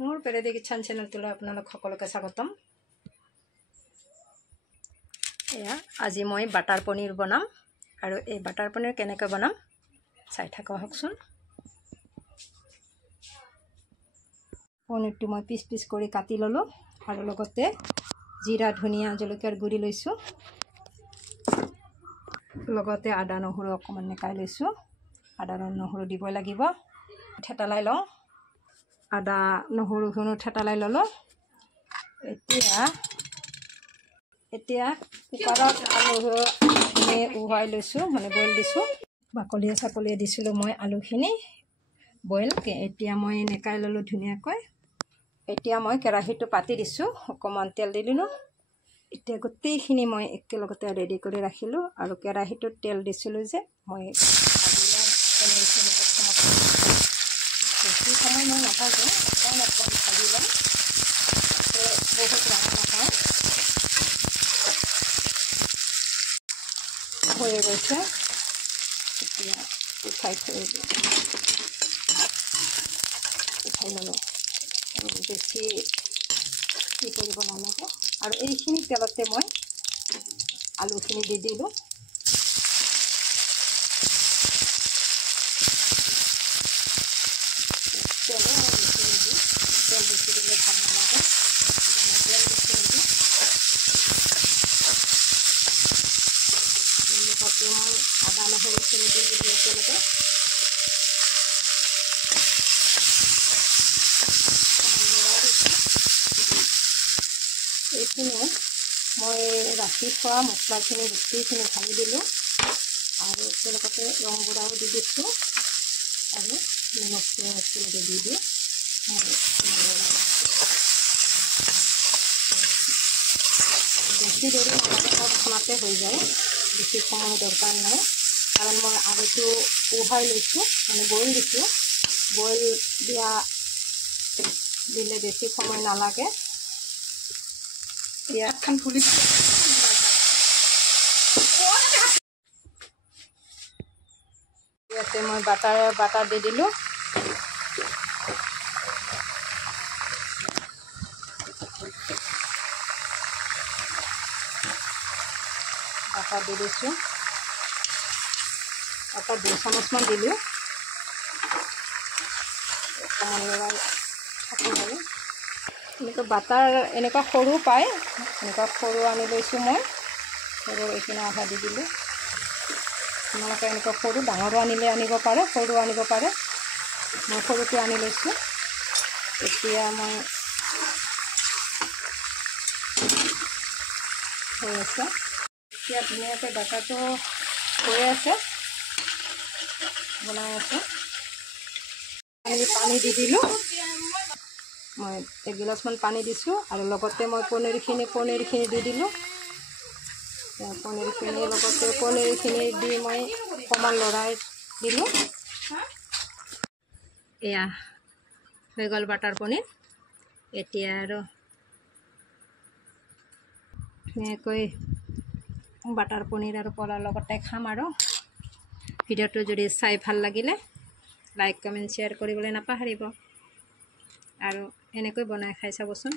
মোৰ পেৰেদি কিচেন চেনেলটোলৈ আপোনালোক সকলোকে স্বাগতম। এয়া আজি মই বাটাৰ পনীৰ বনাম আৰু এই বাটাৰ পনীৰ কেনেকৈ বনাম চাই থাকক হকচোন। পনীৰটো মই পিচ পিচ কৰি কাটি ললোঁ আৰু লগতে জিৰা ধনিয়া জলকীয়াৰ গুড়ি লৈছোঁ, লগতে আদা নহৰু অকণমান নেকাই লৈছোঁ। আদা নহৰু দিব লাগিব। থেতালাই লওঁ। আদা নহৰুখিনি থেতালাই ল'লোঁ। এতিয়া কুকাৰত আলুখিনি উহাই লৈছোঁ, মানে বইল দিছোঁ। বাকলিয়ে চাকলিয়ে দিছিলোঁ মই আলুখিনি বইল। এতিয়া মই নেকাই ল'লোঁ ধুনীয়াকৈ। এতিয়া মই কেৰাহীটো পাতি দিছোঁ, অকণমান তেল দি দিলোঁ। এতিয়া গোটেইখিনি মই একেলগতে ৰেডি কৰি ৰাখিলোঁ আৰু কেৰাহীটোত তেল দিছিলোঁ যে মই পনীৰখিনি প্ৰথমতে বেছি সময় মই নাথাকোঁ, অকণ ভাজি ল'ম, বহুত ডাঙৰ নহয়। হৈয়ে গৈছে, এতিয়া উঠাই ল'লোঁ। বেছি কি কৰিব নালাগে আৰু এইখিনি তেলতে মই আলুখিনি দি দিলোঁ। তেল বেছি দিলে ভাল নালাগে, তেল বেছি নিদি লগতে মই আদা নহৰুখিনি দি দিলোঁ একেলগে। এইখিনি মই ৰাখি থোৱা মছলাখিনি গোটেইখিনি ঢালি দিলোঁ আৰু একেলগতে ৰং গুড়াও দি দিছোঁ আৰু নিমখটো একেলগে দি দিওঁ। বেছি দেৰি নালাগে, তৎক্ষণাতে হৈ যায়, বেছি সময় দৰকাৰ নাই, কাৰণ মই আলুটো উহাই লৈছোঁ, মানে বইল দিছোঁ। বইল দিলে বেছি সময় নালাগে। ইয়াতখন ফুলি ইয়াতে মই বাটাৰ দি দিলোঁ। বাটাৰ দি দিছোঁ, বাটাৰ 2 চামুচমান দিলোঁ। অকণমান লৰাই থাকি লাগে। এনেকুৱা বাটাৰ এনেকুৱা সৰু পায়, এনেকুৱা সৰু আনি লৈছোঁ মই। সৰু এইখিনি আধা দি দিলোঁ। আপোনালোকে এনেকুৱা সৰু ডাঙৰো আনিলে আনিব পাৰে, সৰু আনিব পাৰে। মই সৰুটো আনি লৈছোঁ। এতিয়া মই হৈ আছে, এতিয়া ধুনীয়াকৈ বাটাৰটো হৈ আছে, বনাই আছে। পানী দি দিলোঁ, মই 1 গিলাচমান পানী দিছোঁ আৰু লগতে মই পনীৰখিনি দি দিলোঁ। পনীৰখিনি দি মই অকণমান লৰাই দিলোঁ। এয়া হৈ গ'ল বাটাৰ পনীৰ। এতিয়া আৰু ধুনীয়াকৈ বাটাৰ পনীৰ আৰু পলাৰ লগতে খাম। আৰু ভিডিঅ'টো যদি চাই ভাল লাগিলে লাইক কমেণ্ট শ্বেয়াৰ কৰিবলৈ নাপাহৰিব আৰু এনেকৈ বনাই খাই চাবচোন।